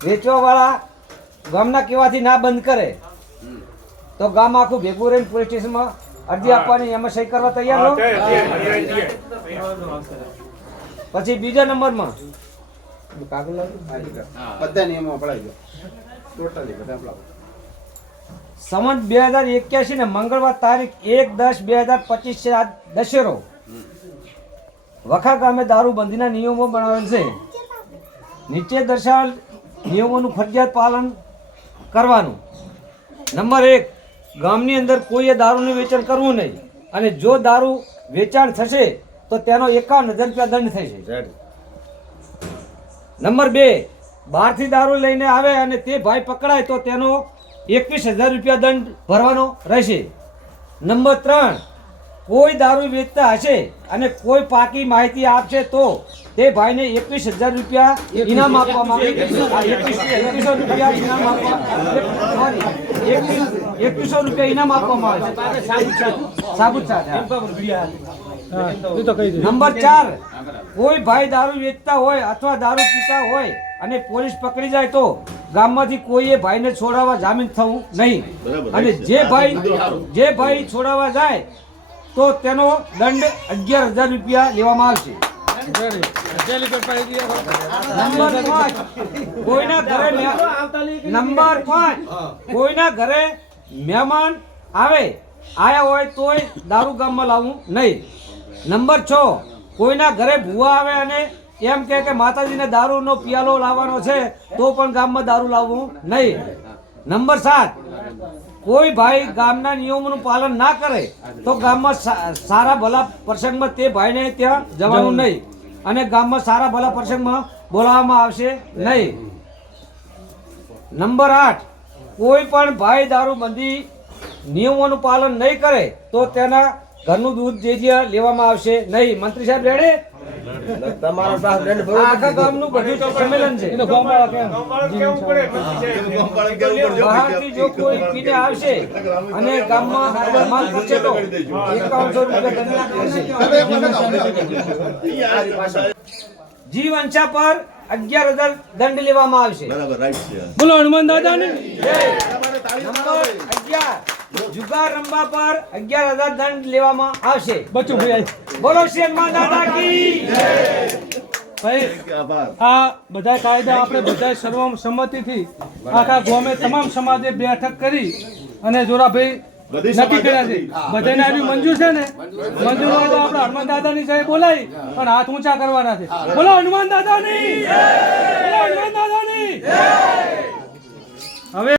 વેચવા વાળા ગામના કહેવાથી ના બંધ કરે તો ગામ આખું ભેગું રહીને પોલીસ સ્ટેશનમાં અરજી આપવાની એમાં સહી કરવા તૈયાર હો? પછી બીજા નંબરમાં બધા નિયમો અપનાવી દો ટોટલી બધા અપનાવો. સંવત 2081 ને મંગળવાર તારીખ 1/10/2025 છે આ દશેરો વખા ગામે દારૂબંધીના નિયમો બનાવેલ છે. નીચે દર્શાવેલ નિયમોનું ફરજિયાત પાલન કરવાનું. નંબર 1, ગામની અંદર કોઈએ દારૂનું વેચાણ કરવું નહીં અને જો દારૂ વેચાણ થશે તો તેનો 51,000 રૂપિયા દંડ થશે. નંબર 2, બહારથી દારૂ લઈને આવે અને તે ભાઈ પકડાય તો તેનો 21,000 રૂપિયા દંડ ભરવાનો રહેશે. નંબર 3, કોઈ દારૂ વેચતા હશે અને કોઈ પાકી માહિતી આપશે તો તે ભાઈને 21,000 રૂપિયા ઇનામ આપવામાં આવે. 2100 રૂપિયા ઇનામ આપવામાં 2100 રૂપિયા ઇનામ આપવામાં આવે. સાબુત સાથે. નંબર 4, કોઈ ભાઈ દારૂ વેચતા હોય અથવા દારૂ પીતા હોય અને પોલીસ પકડી જાય તો ગામમાંથી કોઈએ ભાઈને છોડાવવા જામીન થવું નહીં અને જે ભાઈ છોડાવવા જાય તો તેનો દંડ 11,000 રૂપિયા લેવામાં આવશે. નંબર 5, કોઈના ઘરે મહેમાન આયા હોય તોય દારૂ ગામમાં લાવવું નહીં. નંબર 6, કોઈના ઘરે ભૂવા આવે અને એમ કે માતાજીને દારૂનો પિયાલો લાવવાનો છે તો પણ ગામમાં દારૂ લાવવું નહીં. નંબર 7, કોઈ ભાઈ ગામના નિયમોનું પાલન ના કરે તો ગામમાં સારા ભલા પ્રસંગમાં તે ભાઈને ત્યાં જવાનું નહીં અને ગામમાં સારા ભલા પ્રસંગમાં બોલાવવામાં આવશે નહીં. નંબર 8, કોઈ પણ ભાઈ દારૂબંધી નિયમોનું પાલન નહીં કરે તો તેના ઘરનું દૂધ જે લેવામાં આવશે નહીં. મંત્રી સાહેબ રેડે? તમારો પાસે દંડ ભરવો આખા ગામનું બધું સંમેલન છે. બહારથી જો કોઈ પીને આવશે અને ગામમાં ધમાલ કરશે તો 5100 રૂપિયા જીવ અંશા પર 11,000 દંડ લેવામાં આવશે. બોલો હનુમાન દાદાની નંબર 11, જુગાર રમવા પર 11,000 દંડ લેવામાં આવશે. બચ્ચું ભાઈ બોલો શ્રી હનુમાન દાદા કી ભાઈ આ બધા કાયદા આપણે બધા સર્વસંમતિથી આખા ગામે તમામ સમાજે બેઠક કરી અને જોરાભાઈ નક્કી કર્યા છે. બધાને આવી મંજૂર છે ને? મંજૂર હોય તો આપણે હનુમાન દાદાની સાહેબ બોલાવી અને હાથ ઊંચા કરવાના છે. બોલો હનુમાન દાદાની, બોલો હનુમાન દાદાની. હવે